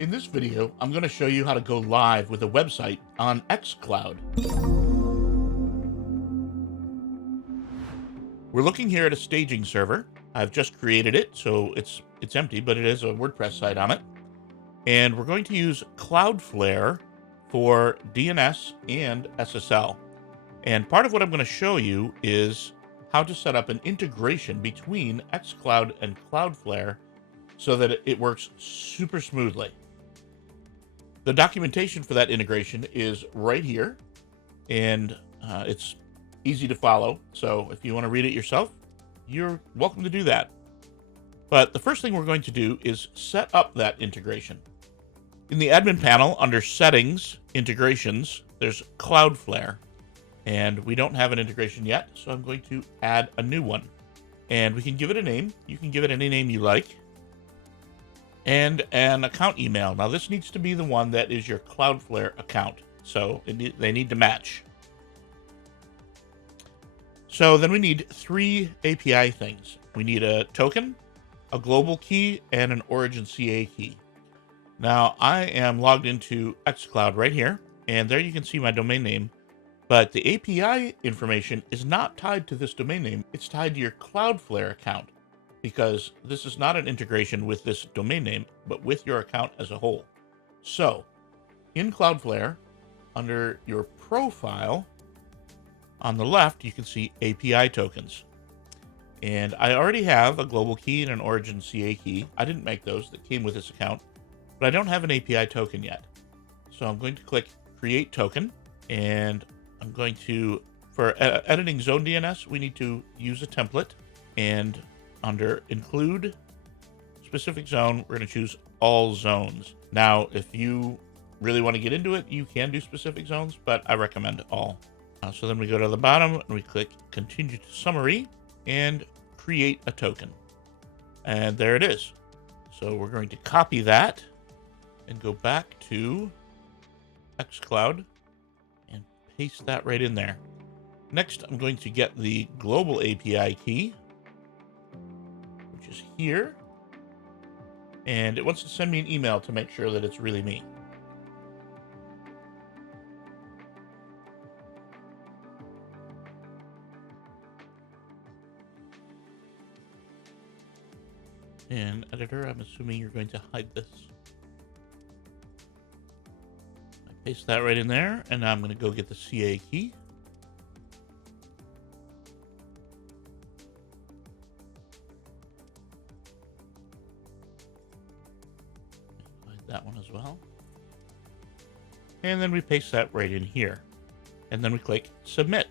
In this video, I'm going to show you how to go live with a website on xCloud. We're looking here at a staging server. I've just created it, so it's empty, but it is a WordPress site on it. And we're going to use Cloudflare for DNS and SSL. And part of what I'm going to show you is how to set up an integration between xCloud and Cloudflare so that it works super smoothly. The documentation for that integration is right here, and it's easy to follow. So if you want to read it yourself, you're welcome to do that. But the first thing we're going to do is set up that integration. In the admin panel, under Settings, Integrations, there's Cloudflare. And we don't have an integration yet, so I'm going to add a new one. And we can give it a name. You can give it any name you like. And an account email. Now this needs to be the one that is your Cloudflare account. So they need to match. So then we need 3 API things. We need a token, a global key, and an origin CA key. Now I am logged into xCloud right here, and there you can see my domain name. But the API information is not tied to this domain name. It's tied to your Cloudflare account, because this is not an integration with this domain name, but with your account as a whole. So in Cloudflare, under your profile, on the left, you can see API tokens. And I already have a global key and an origin CA key. I didn't make those, that came with this account, but I don't have an API token yet. So I'm going to click Create Token, and I'm going to, for editing zone DNS, we need to use a template, and under Include Specific Zone, we're going to choose All Zones. Now, if you really want to get into it, you can do specific zones, but I recommend all. So then we go to the bottom and we click Continue to Summary and Create a Token. And there it is. So we're going to copy that and go back to xCloud and paste that right in there. Next, I'm going to get the global API key, which is here. And it wants to send me an email to make sure that it's really me. And editor, I'm assuming you're going to hide this. I paste that right in there, and now I'm going to go get the CA key. Hide that one as well. And then we paste that right in here. And then we click Submit.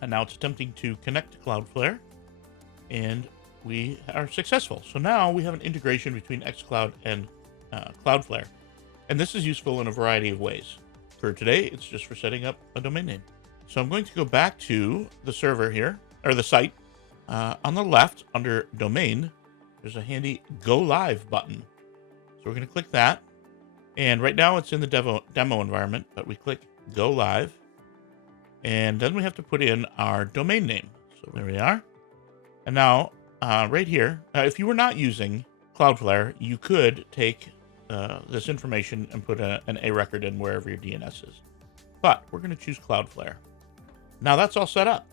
And now it's attempting to connect to Cloudflare, and we are successful. So now we have an integration between xCloud and Cloudflare. And this is useful in a variety of ways. For today, it's just for setting up a domain name. So I'm going to go back to the server here, or the site. On the left, under Domain, there's a handy Go Live button. So we're going to click that. And right now it's in the demo environment, but we click Go Live. And then we have to put in our domain name. So there we are. And now, right here, if you were not using Cloudflare, you could take this information and put an A record in wherever your DNS is. But we're going to choose Cloudflare. Now that's all set up.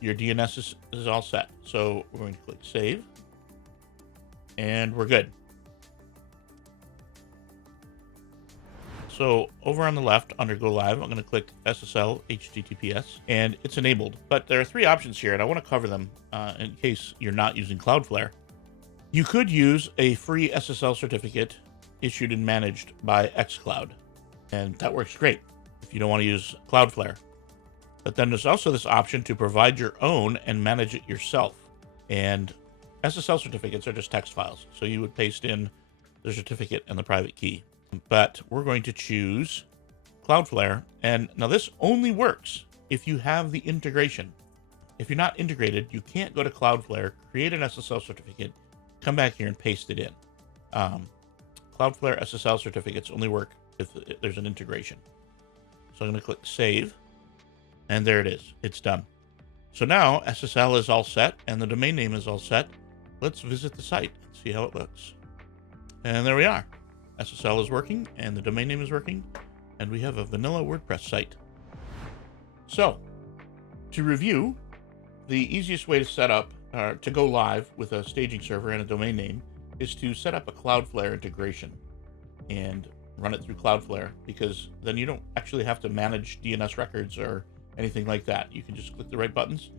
Your DNS is all set. So we're going to click Save. And we're good. So over on the left, under Go Live, I'm going to click SSL HTTPS, and it's enabled. But there are 3 options here, and I want to cover them in case you're not using Cloudflare. You could use a free SSL certificate issued and managed by xCloud, and that works great if you don't want to use Cloudflare. But then there's also this option to provide your own and manage it yourself. And SSL certificates are just text files, so you would paste in the certificate and the private key. But we're going to choose Cloudflare. And now this only works if you have the integration. If you're not integrated, you can't go to Cloudflare, create an SSL certificate, come back here and paste it in. Cloudflare SSL certificates only work if there's an integration. So I'm going to click Save, and there it is. It's done. So now SSL is all set and the domain name is all set. Let's visit the site and see how it looks. And there we are. SSL is working and the domain name is working, and we have a vanilla WordPress site. So, to review, the easiest way to set up, to go live with a staging server and a domain name is to set up a Cloudflare integration and run it through Cloudflare, because then you don't actually have to manage DNS records or anything like that. You can just click the right buttons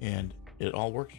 and it all works